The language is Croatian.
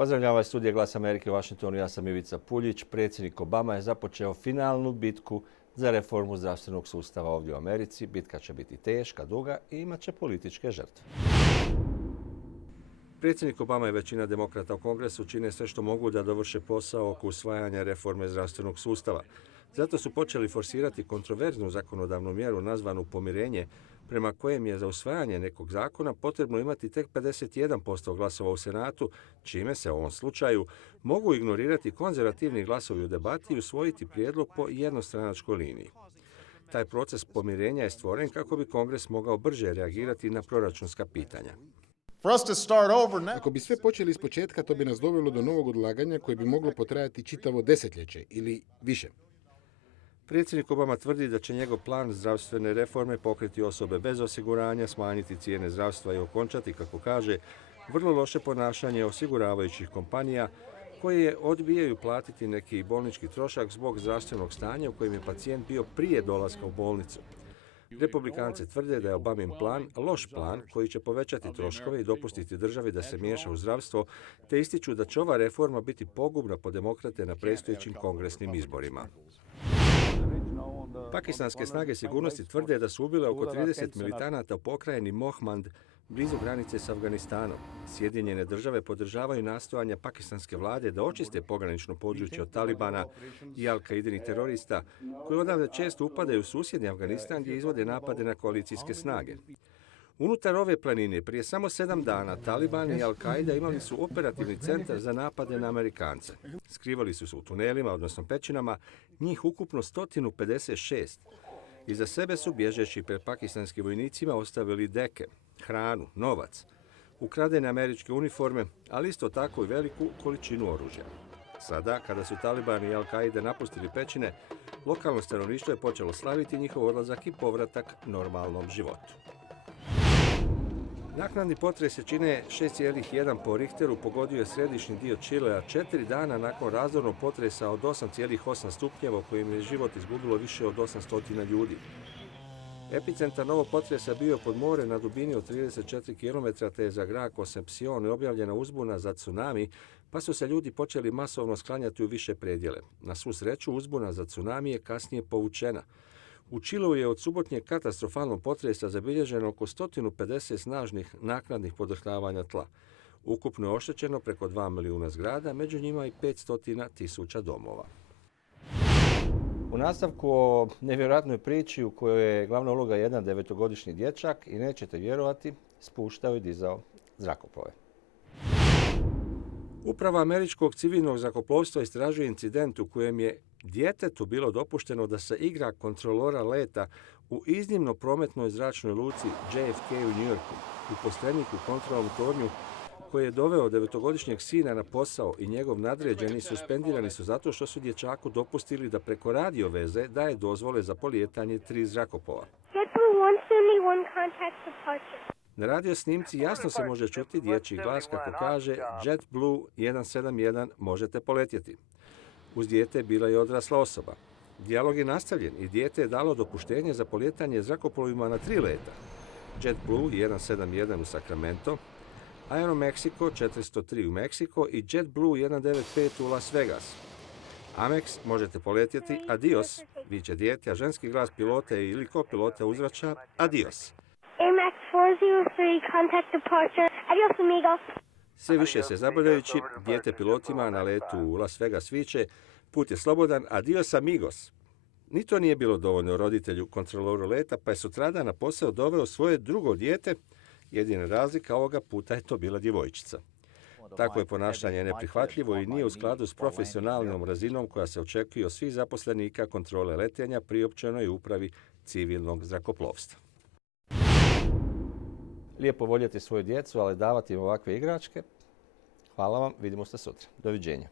Pozdravljam vas studija Glas Amerike u Washingtonu. Ja sam Ivica Puljić. Predsjednik Obama je započeo finalnu bitku za reformu zdravstvenog sustava ovdje u Americi. Bitka će biti teška, duga i imat će političke žrtve. Predsjednik Obama i većina demokrata u Kongresu čine sve što mogu da dovrše posao oko usvajanja reforme zdravstvenog sustava. Zato su počeli forsirati kontroverznu zakonodavnu mjeru nazvanu pomirenje, prema kojem je za usvajanje nekog zakona potrebno imati tek 51% glasova u Senatu, čime se u ovom slučaju mogu ignorirati konzervativni glasovi u debati i usvojiti prijedlog po jednostranačkoj liniji. Taj proces pomirenja je stvoren kako bi Kongres mogao brže reagirati na proračunska pitanja. Ako bi sve počeli ispočetka, to bi nas dovelo do novog odlaganja koje bi moglo potrajati čitavo desetljeće ili više. Predsjednik Obama tvrdi da će njegov plan zdravstvene reforme pokriti osobe bez osiguranja, smanjiti cijene zdravstva i okončati, kako kaže, vrlo loše ponašanje osiguravajućih kompanija koje odbijaju platiti neki bolnički trošak zbog zdravstvenog stanja u kojem je pacijent bio prije dolaska u bolnicu. Republikanci tvrde da je Obamin plan loš plan koji će povećati troškove i dopustiti državi da se miješa u zdravstvo, te ističu da će ova reforma biti pogubna po demokrate na predstojećim kongresnim izborima. Pakistanske snage sigurnosti tvrde da su ubile oko 30 militanata u pokrajini Mohmand blizu granice s Afganistanom. Sjedinjene države podržavaju nastojanja pakistanske vlade da očiste pogranično područje od Talibana i Al-Kaidinih terorista, koji odavde često upadaju u susjedni Afganistan gdje izvode napade na koalicijske snage. Unutar ove planine prije samo 7 dana Taliban i Al-Qaida imali su operativni centar za napade na Amerikance. Skrivali su se u tunelima, odnosno pećinama, njih ukupno 156. Iza sebe su, bježeći pred pakistanskim vojnicima, ostavili deke, hranu, novac, ukradene američke uniforme, ali isto tako i veliku količinu oružja. Sada, kada su Taliban i Al-Qaida napustili pećine, lokalno stanovništvo je počelo slaviti njihov odlazak i povratak normalnom životu. Naknadni potres jačine 6,1 po Richteru pogodio je središnji dio Čilea 4 dana nakon razornog potresa od 8,8 stupnjeva u kojem je život izgubilo više od 800 ljudi. Epicentar novog potresa bio pod more na dubini od 34 km, te je za grad Concepcion objavljena uzbuna za tsunami, pa su se ljudi počeli masovno sklanjati u više predjele. Na svu sreću, uzbuna za tsunami je kasnije povučena. U Čileu je od subotnjeg katastrofalnog potresa zabilježeno oko 150 snažnih naknadnih podrhtavanja tla. Ukupno je oštećeno preko 2 milijuna zgrada, među njima i 500.000 domova. U nastavku o nevjerojatnoj priči u kojoj je glavna uloga jedan 9-godišnji dječak i nećete vjerovati, spuštao i dizao zrakoplove. Uprava američkog civilnog zrakoplovstva istražuje incident u kojem je djetetu bilo dopušteno da se igra kontrolora leta u iznimno prometnoj zračnoj luci JFK u New Yorku. Uposlenik u kontrolnom tornju koji je doveo 9-godišnjeg sina na posao i njegov nadređeni suspendirani su zato što su dječaku dopustili da preko radio veze daje dozvole za polijetanje 3 zrakoplova. Na radio snimci jasno se može čuti dječji glas kako kaže JetBlue 171 možete poletjeti. Uz dijete bila je odrasla osoba. Dijalog je nastavljen i dijete je dalo dopuštenje za polijetanje zrakoplovima na 3 leta. JetBlue 171 u Sacramento, Aeromexico 403 u Meksiko i JetBlue 195 u Las Vegas. Amex možete poletjeti adios, viče dijete, a ženski glas pilota ili kopilota uzvraća adios. Amex 403, contact departure. Adios, amigos. Sve više se zabavljajući, dijete pilotima na letu u Las Vegas viče, put je slobodan, adios amigos. Ni to nije bilo dovoljno roditelju kontroloru leta, pa je sutradan na posao doveo svoje drugo dijete. Jedina razlika ovoga puta je to bila djevojčica. Takvo je ponašanje neprihvatljivo i nije u skladu s profesionalnom razinom koja se očekuje od svih zaposlenika kontrole letenja priopćenoj upravi civilnog zrakoplovstva. Lijepo voljeti svoju djecu, ali davati im ovakve igračke. Hvala vam, vidimo se sutra. Doviđenja.